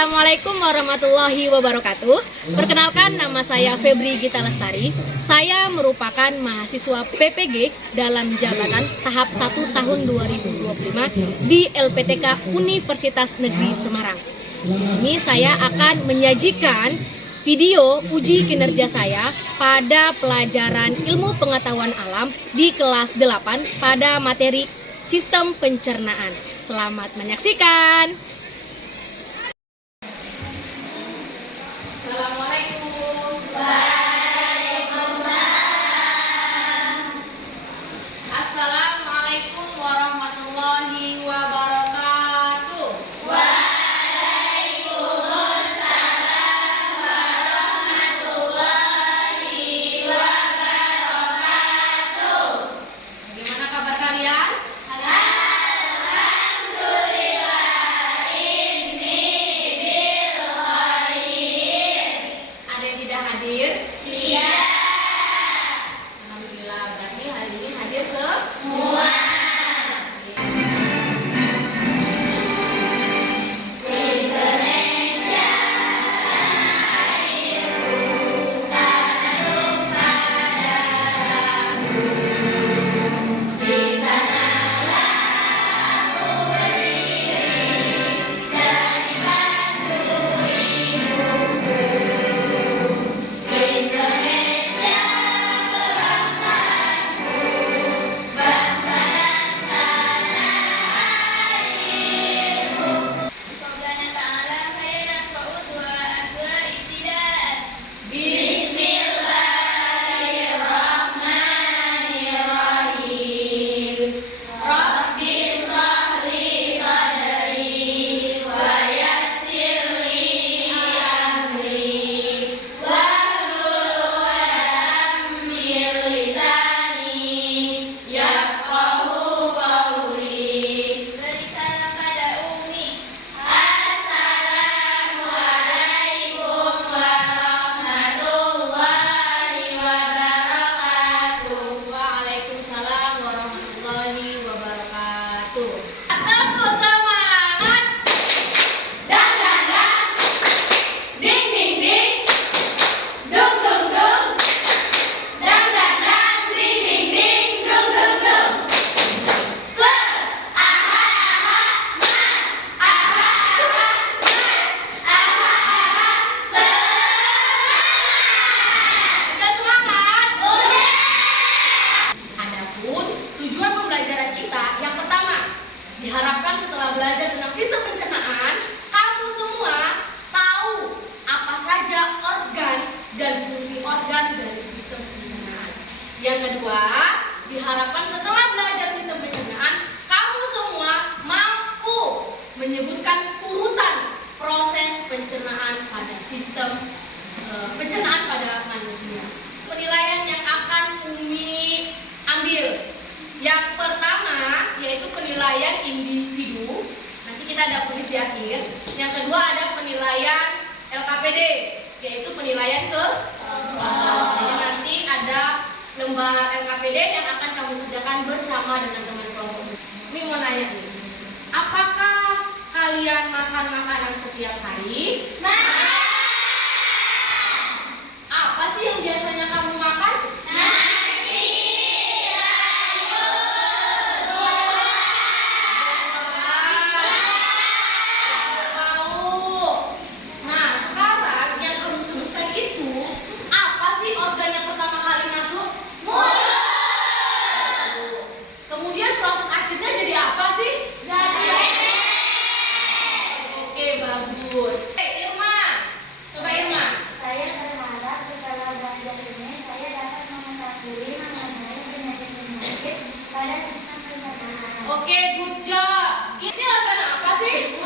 Assalamualaikum warahmatullahi wabarakatuh. Perkenalkan, nama saya Febri Gita Lestari. Saya merupakan mahasiswa PPG dalam jabatan tahap 1 tahun 2025 di LPTK Universitas Negeri Semarang. Di sini saya akan menyajikan video uji kinerja saya pada pelajaran ilmu pengetahuan alam di kelas 8 pada materi sistem pencernaan. Selamat menyaksikan. Assalamualaikum. Waalaikumsalam. Assalamualaikum warahmatullahi wabarakatuh. Waalaikumsalam warahmatullahi wabarakatuh. Bagaimana kabar kalian? Hadir? Iya. Alhamdulillah, berarti hari ini hadir semua. Indonesia, tanah airku, tanah tumpah darahku. Di sanalah aku berdiri, jadi bantu ibuku. Indonesia kebangsaanku, bangsa dan tanah airku. Qaulana ta'ala khairan wa ibtidaan. Bismillahirrahmanirrahim. Rabbi shrahli sadri wa yassirli amri wahlul 'uqdatam min lisani yafqahu qawli. Beri salam pada Umi. Assalamualaikum warahmatullahi wabarakatuh. Waalaikumsalam warahmatullahi wabarakatuh. Tepuk semangat. Dang dang dang. Ding ding ding. Dung dung dung. Dang dang dang. Ding ding ding. Dung dung dung. Se. Aha aha man. Aha aha man. Aha aha semangat. Udah semangat? Udah. Adapun tujuan pembelajaran kita yang pertama, diharapkan setelah belajar tentang sistem pencernaan, kamu semua tahu apa saja organ dan fungsi organ dari sistem pencernaan. Yang kedua, diharapkan setelah belajar sistem pencernaan, kamu semua mampu menyebutkan urutan proses pencernaan pada sistem pencernaan pada manusia. Penilaian yang akan Umi ambil, yang pertama yaitu penilaian individu, nanti kita ada kuis di akhir. Yang kedua ada penilaian LKPD, yaitu penilaian ke kelompok. Jadi nanti ada lembar LKPD yang akan kamu kerjakan bersama dengan teman kelompok. Umi mau nanya nih, apakah kalian makan makanan setiap hari? Apa sih yang biasanya kamu makan? Nasi, tahu. Nah, sekarang yang kamu sebutkan itu, apa sih organ yang pertama kali masuk? Mulut. Kemudian proses akhirnya jadi apa sih? Jadi oke, bagus. Irma. Coba Irma. Saya berharap setelah belajar ini saya dapat mengetahui mengenai penyakit-penyakit pada sistem pencernaan. Oke, good job. Ini organ apa sih?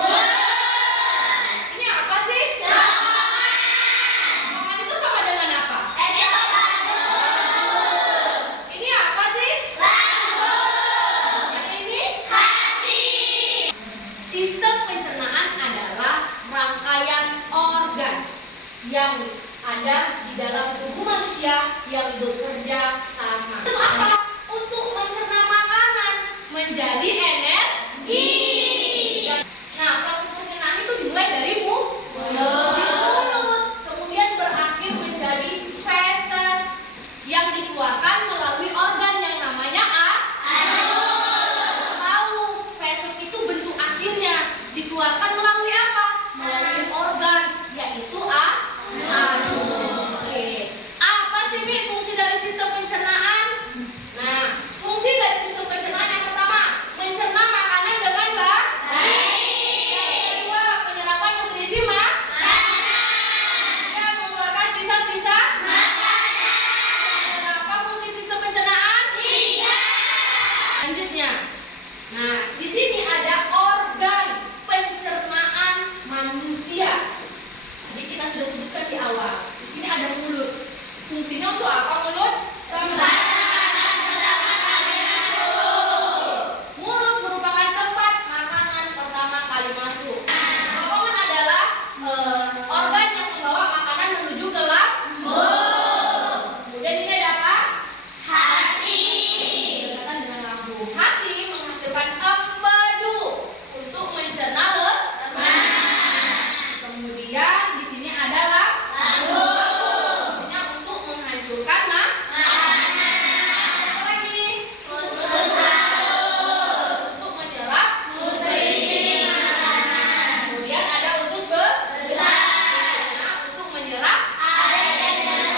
Ini apa sih? Omongan itu sama dengan apa? Ini apa sih? Yang ini? Sistem pencernaan adalah rangkaian organ yang ada di dalam tubuh manusia yang bekerja sama. Untuk apa? Untuk mencerna makanan menjadi energi. Nah, proses pencernaan itu dimulai dari mulut. kita sudah sebutkan di awal. Di sini ada mulut. Fungsinya untuk apa mulut? Mulut merupakan tempat makanan pertama kali masuk. Kerongkongan adalah organ yang membawa makanan menuju ke lambung. Kemudian ini ada apa? Hati. Berdekatan dengan lambung. Hati menghasilkan empedu untuk mencerna lemak. Kemudian di sini adalah lambung. Fungsinya untuk menghancurkan makanan. Apa lagi? Untuk menyerap nutrisi makanan. Kemudian ada usus besar untuk menyerap air dan yang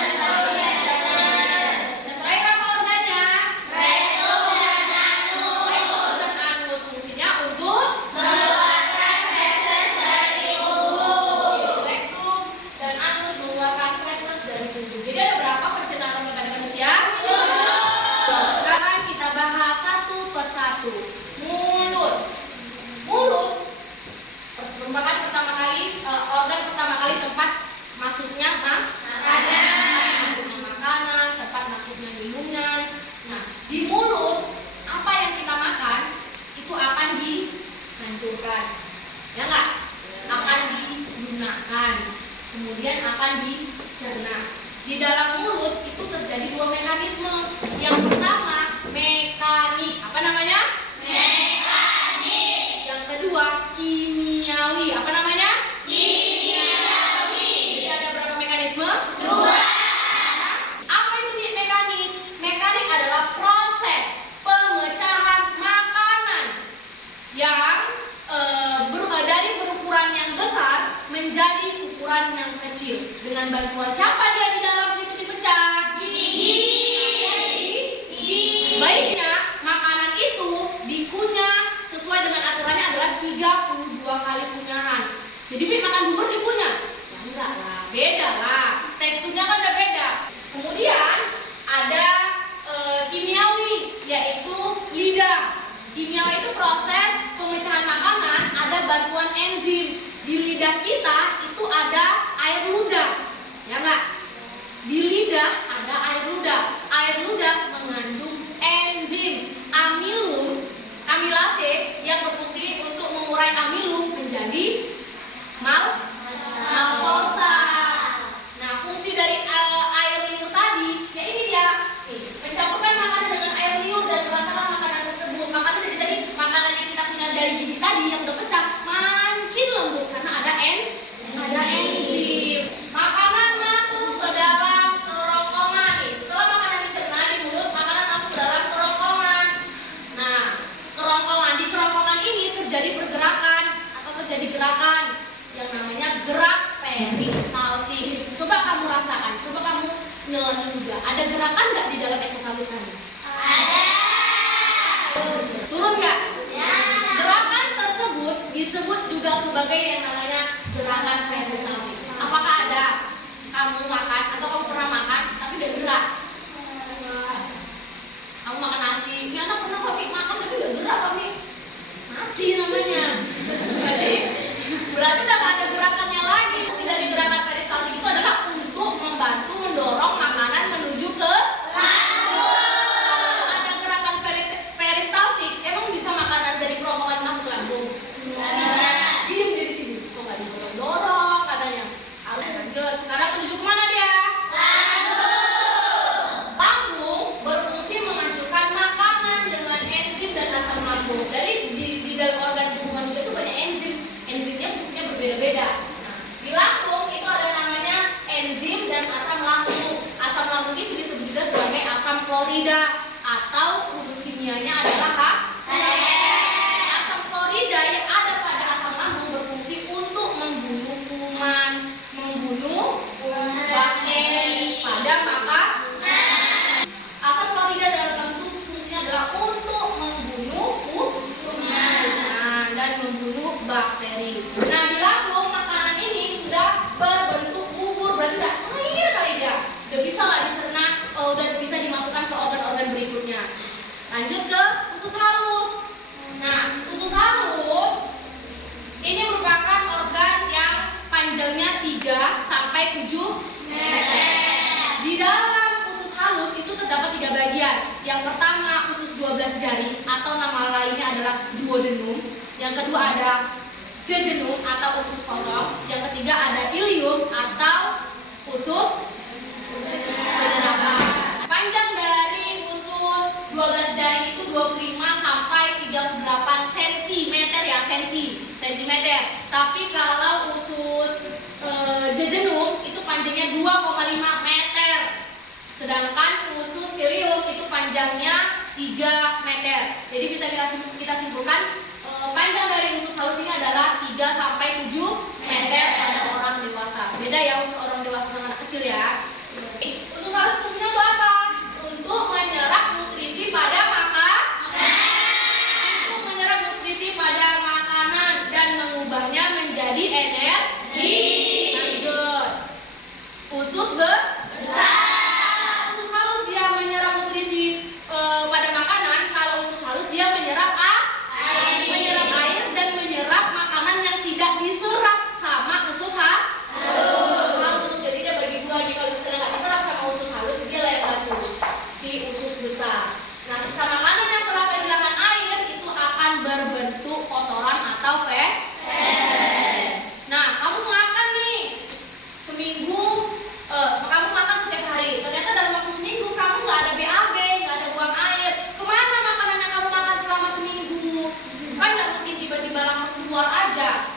terakhir apa organnya? Rektum dan anus. Rektum dan anus fungsinya untuk mengeluarkan feses dari tubuh. Rektum dan anus mengeluarkan feses dari tubuh. Jadi ada berapa pencernaan organ pada manusia? 7. Sekarang kita bahas satu persatu. Mulut. Mulut merupakan pertama kali organ pertama kali tempat masuknya makanan, tempat masuknya minuman. Nah, di mulut apa yang kita makan itu akan dihancurkan, ya nggak? Akan digunakan, kemudian akan dicerna. Di dalam mulut itu terjadi dua mekanisme. Yang pertama mekanik, apa namanya? Mekanik. Yang kedua kimiawi, apa namanya? Kimiawi. Jadi ada berapa mekanisme? 2. Apa itu mekanik? Mekanik adalah proses pemecahan makanan yang dari berukuran yang besar menjadi ukuran yang kecil. Dengan bantuan siapa dia di dalam situ dipecah? Gigi. Baiknya makanan itu dikunyah sesuai dengan aturannya adalah 32 kali kunyahan. Jadi makan bubur dikunyah? Ya enggak lah, beda lah. Teksturnya kan udah beda. Kemudian ada kimiawi, yaitu lidah. Kimiawi itu proses pemecahan makanan, ada bantuan enzim. Di lidah kita itu ada air ludah, ya enggak? Di lidah ada air ludah. Air ludah mengandung enzim amilase yang berfungsi untuk mengurai amilum menjadi maltosa. Nah, fungsi dari air liur tadi, ya ini dia. Nih, mencampurkan makanan dengan air liur dan merasakan makanan tersebut. Makanan jadi makanan yang kita punya dari gigi tadi yang udah pecah makin lembut karena ada enzim. Makanan masuk ke dalam kerongkongan. Nih, setelah makanan dicerna di mulut, makanan masuk ke dalam kerongkongan. Nah, di kerongkongan ini terjadi pergerakan atau terjadi gerakan yang namanya gerak peristaltik. Coba kamu rasakan, coba kamu nelan juga. Ada gerakan nggak di dalam esofagus kamu? Ada. Turun nggak? Ya. Gerakan tersebut disebut juga sebagai yang namanya gerakan peristaltik. Apakah ada kamu makan atau kamu pernah makan tapi nggak gerak? Kamu makan nasi, ini anak pernah kok makan tapi nggak gerak kami. Mati namanya. Berarti udah gak ada gerakannya lagi. Fungsi dari gerakan peristaltik itu adalah untuk membantu mendorong makanan menuju ke lambung. Kalau ada gerakan peristaltik, emang bisa makanan dari kerongkongan masuk ke lambung? Diam di sini. Kok nggak didorong-dorong katanya. Lanjut. Sekarang menuju kemana dia? Lambung berfungsi menghancurkan makanan dengan enzim dan asam lambung. Dari di dalam organ tubuh manusia itu banyak enzim. Enzimnya fungsinya berbeda 3 bagian. Yang pertama usus 12 jari atau nama lainnya adalah duodenum. Yang kedua ada jejunum atau usus kosong. Yang ketiga ada ilium atau usus penyerapan. Panjang dari usus 12 jari itu 25 sampai 38 cm ya, sentimeter. Tapi kalau usus jejunum itu panjangnya 2,5 meter. Sedangkan usus ilium itu panjangnya 3 meter. Jadi bisa kita simpulkan panjang dari usus halus ini adalah 3 sampai 7 meter pada orang dewasa. Beda ya usus orang dewasa sama anak kecil ya. Usus halus fungsinya buat apa? Untuk menyerap nutrisi pada makanan dan mengubahnya menjadi energi. Lanjut. Usus besar. Usus halus dia menyerap nutrisi pada makanan. Kalau usus halus dia menyerap air dan menyerap makanan yang tidak diserap sama usus halus. Jadi dia bagi dua lagi. Kalau misalnya nggak diserap sama usus halus, dia layak batu si usus besar. Nah, sisa makanan yang telah kehilangan air itu akan berbentuk kotoran atau feses. Nah, kamu makan nih seminggu, kamu makan setiap hari. Ternyata dalam waktu seminggu kamu nggak ada BAB, nggak ada buang air. Kemana makanan yang kamu makan selama seminggu? Kan nggak mungkin tiba-tiba langsung keluar aja,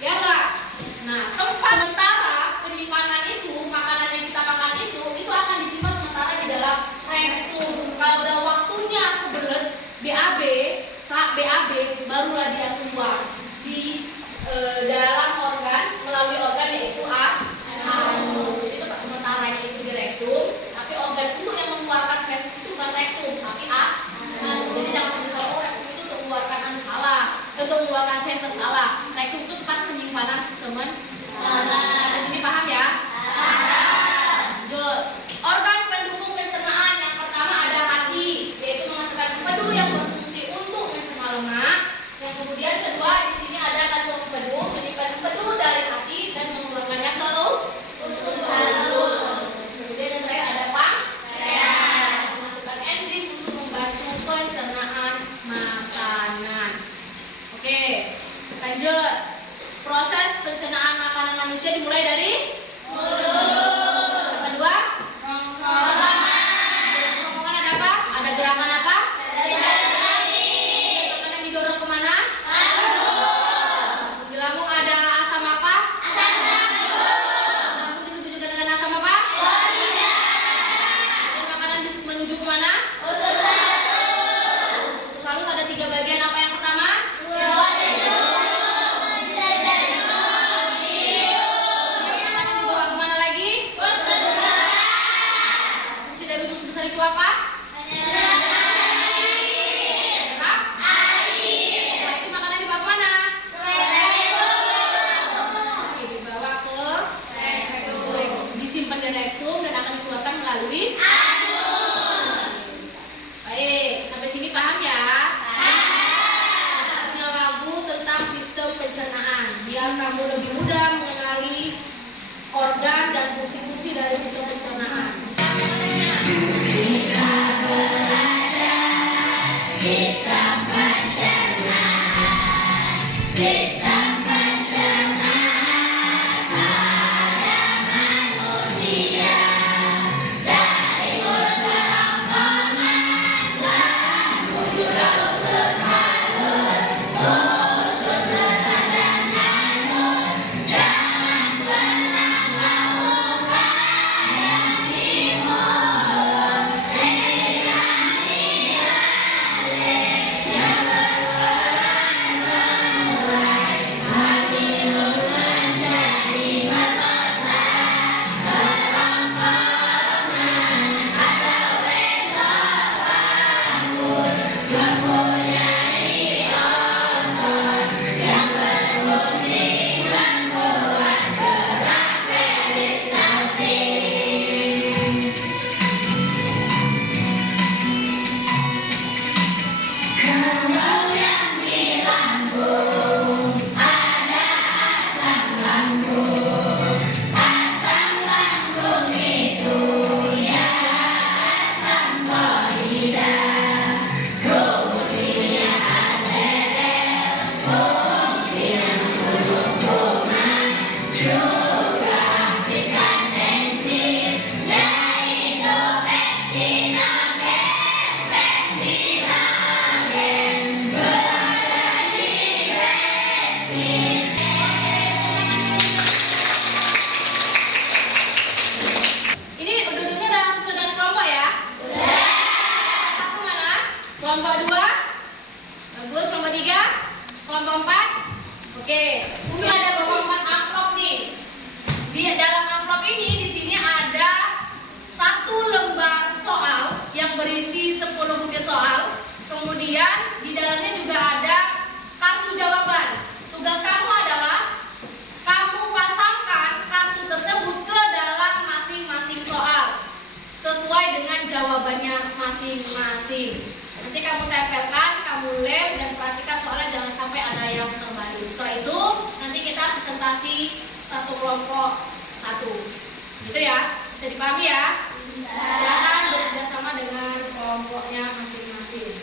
ya nggak? Nah, tempat sementara penyimpanan itu, makanan yang kita makan itu akan disimpan sementara di dalam rektum. Kalau udah waktunya kebelet BAB, saat BAB barulah dia keluar di dalam organ, melalui organ yaitu anus. Itu sementara itu di rektum, tapi organ untuk yang mengeluarkan feses itu bukan rektum, tapi anus. Jadi jangan sampai salah, oh rektum itu untuk mengeluarkan anus, salah. Untuk mengeluarkan feses, salah. Rektum itu tempat penyimpanan sementara. Di sini paham ya? Lanjut. Organ pendukung pencernaan yang pertama ada hati, yaitu menghasilkan empedu yang berfungsi untuk mencerna lemak. Yang kemudian kedua di sini ada kantong empedu, menyimpan empedu dari hati dan mengeluarkannya ke usus halus. Kemudian yang terakhir ada pankreas, menghasilkan enzim untuk membantu pencernaan makanan. Oke, lanjut. Proses pencernaan makanan manusia dimulai dari mulut. Yang kedua, kerongkongan ada apa? Ada gerakan apa? Makanan didorong kemana? Di lambung ada asam apa? Lambung disebut juga dengan asam apa? Dan makanan menuju kemana? Usus halus ada 3 bagian. Apa yang pertama? Yang representasi satu kelompok satu. Gitu ya, bisa dipahami ya? Silakan bekerja sama dengan kelompoknya masing-masing.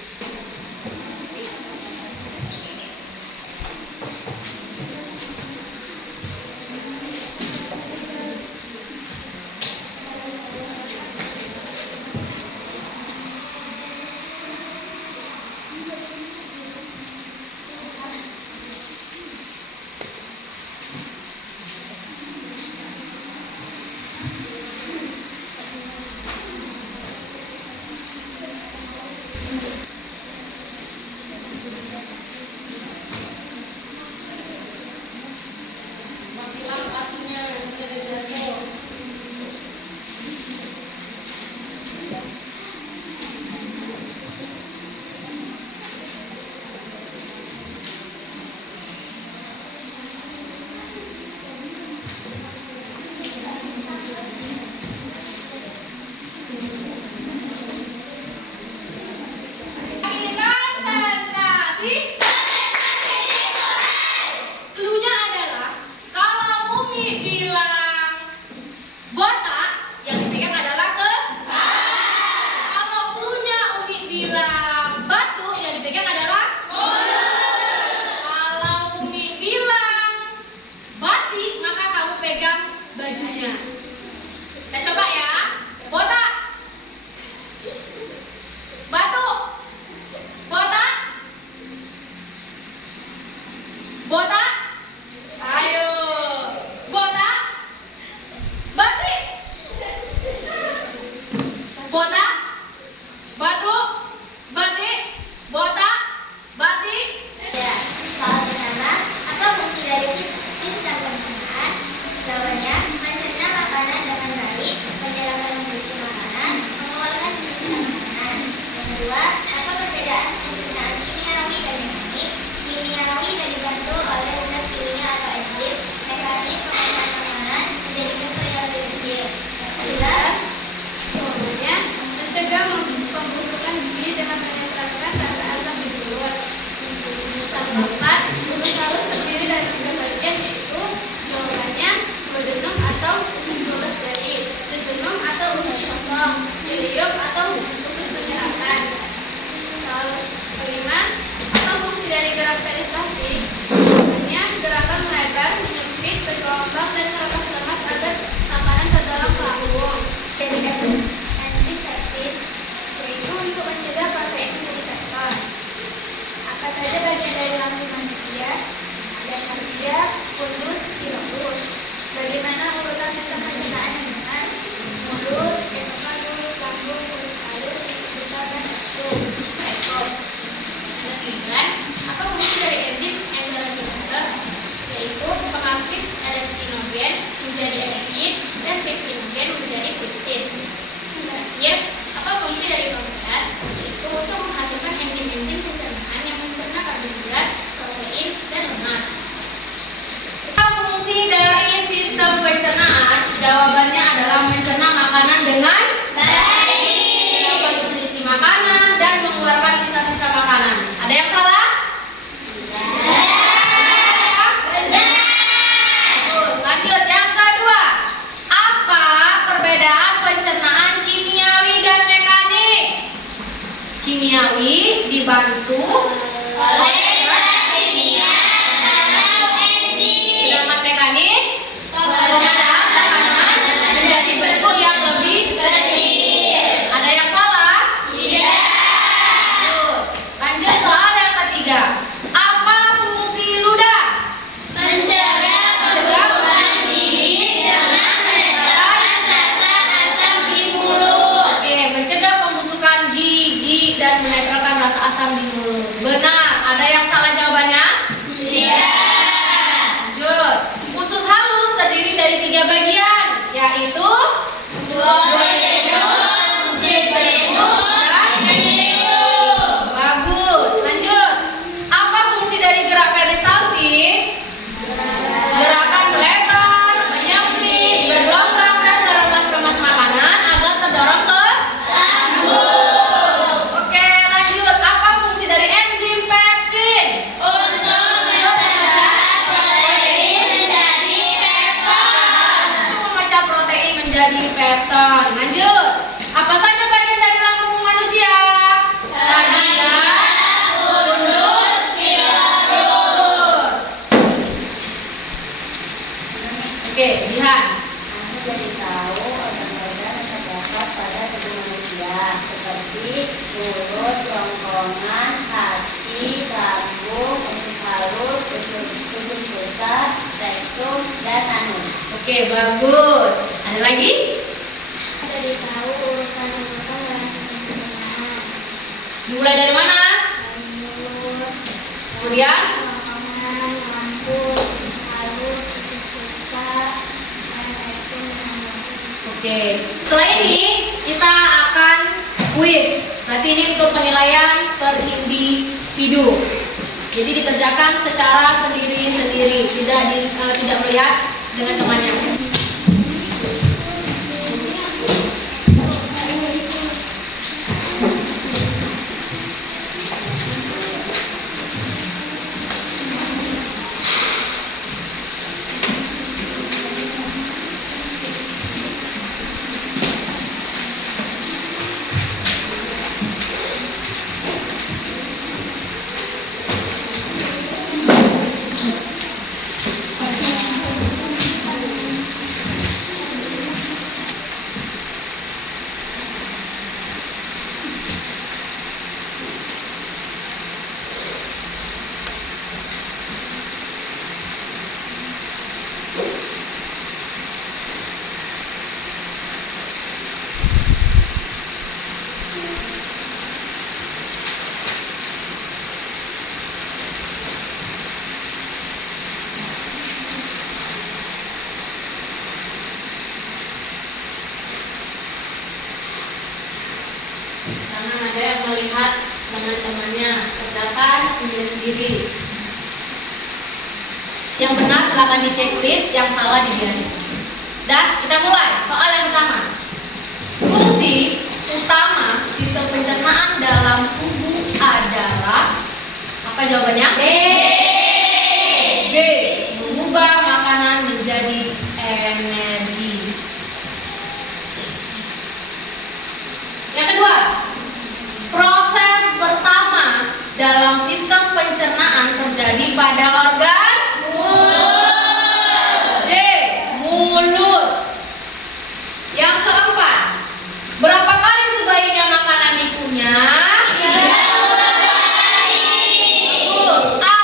Masih hilang artinya, nanti ada jadwal. Kita konsentrasi. Cluenya adalah kalau Umi bilang botak, yang dipegang adalah kepala. Kalau cluenya Umi bilang batu, yang dipegang adalah mulut. Kalau Umi bilang batik, maka kamu pegang bajunya. Kita coba ya. Botak, batu, botak, botak. Ayo, botak, menjadi pattern. Lanjut. Apa saja bagian dari lambung manusia? Radian, fundus, skeleton. Oke, lihat. Kamu jadi tahu organ-organ yang terdapat pada tubuh manusia seperti mulut, kerongkongan, hati, lambung, usus halus, usus besar, rektum, dan anus. Oke, bagus. Ada lagi? Jadi tahu urutan-urutan dalam sistem pencernaan. Dimulai dari mana? Dari mulut, Kemudian? kerongkongan, lambung, usus halus, usus besar, dan rektum, dan anus. Oke. Setelah ini kita akan kuis. Berarti ini untuk penilaian per individu. Jadi dikerjakan secara sendiri-sendiri, tidak melihat dengan temannya. Karena ada yang melihat teman-temannya, kerjakan sendiri-sendiri. Yang benar silakan di checklist, yang salah dibiarkan. Dan kita mulai. Soal yang pertama. Fungsi utama sistem pencernaan dalam tubuh adalah apa jawabannya? B. B. Mengubah makanan menjadi energi. Yang kedua, proses pertama dalam sistem pencernaan terjadi pada organ mulut. D. Mulut. Yang keempat, berapa kali sebaiknya makanan dikunyah? 32 kali. Bagus. A.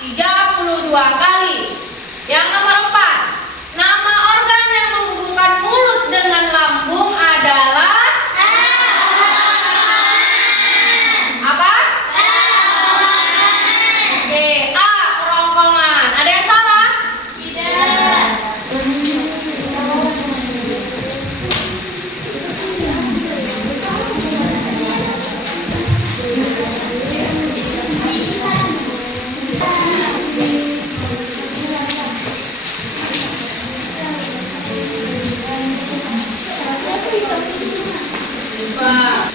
32 kali. Yang nomor 4, nama organ yang menghubungkan mulut dengan lambung adalah apa? Oke, A. Kerongkongan. Ada yang salah? Tidak. Coba.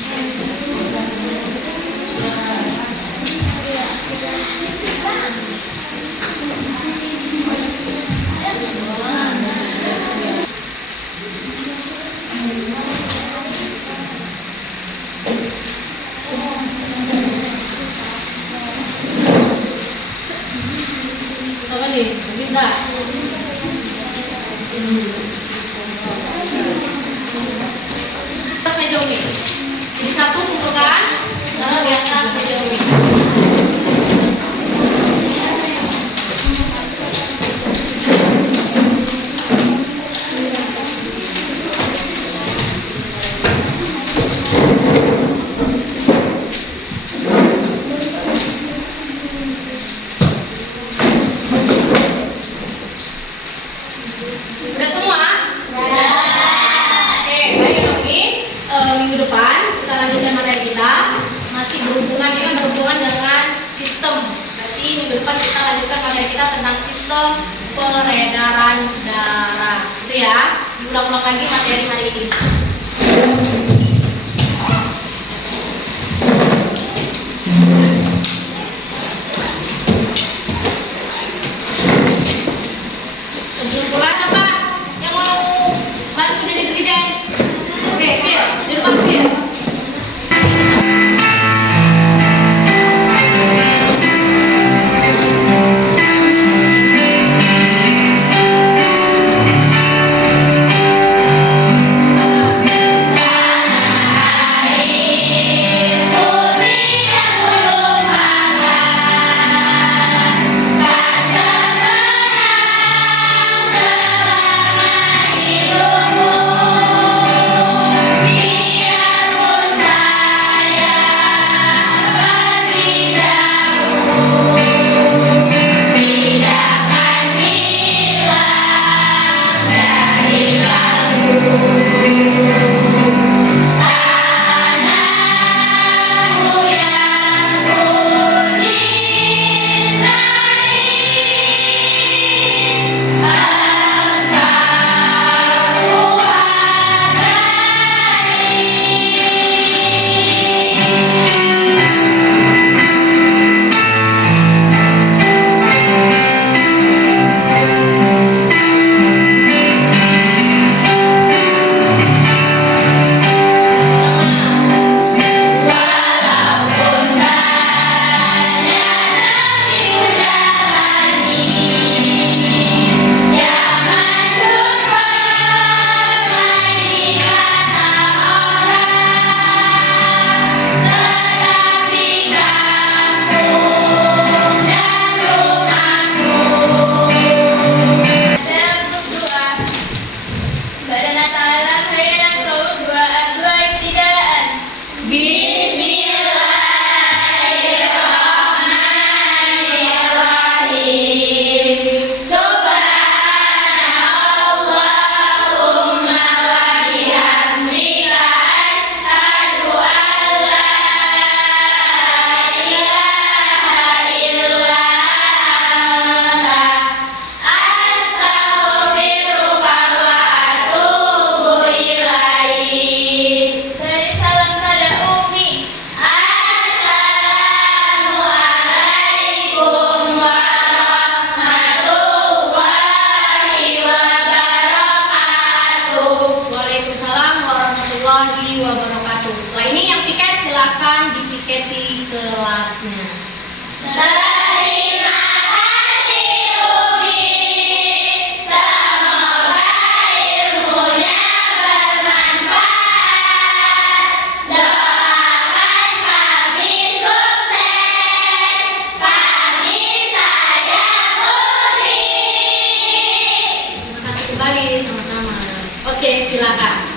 Apa nih? Kita. Atas meja umi. Jadi satu kumpulkan, taruh di atas meja umi. Udah semua? Oke, baik Umi. Minggu depan kita lanjutkan materi kita. Masih berhubungan, ini kan berhubungan dengan sistem. Berarti minggu depan kita lanjutkan materi kita tentang sistem peredaran darah. Itu ya. Diulang-ulang lagi materi hari ini. Kesimpulan apa? Yang mau bantu jadi gereja? Oke, silakan.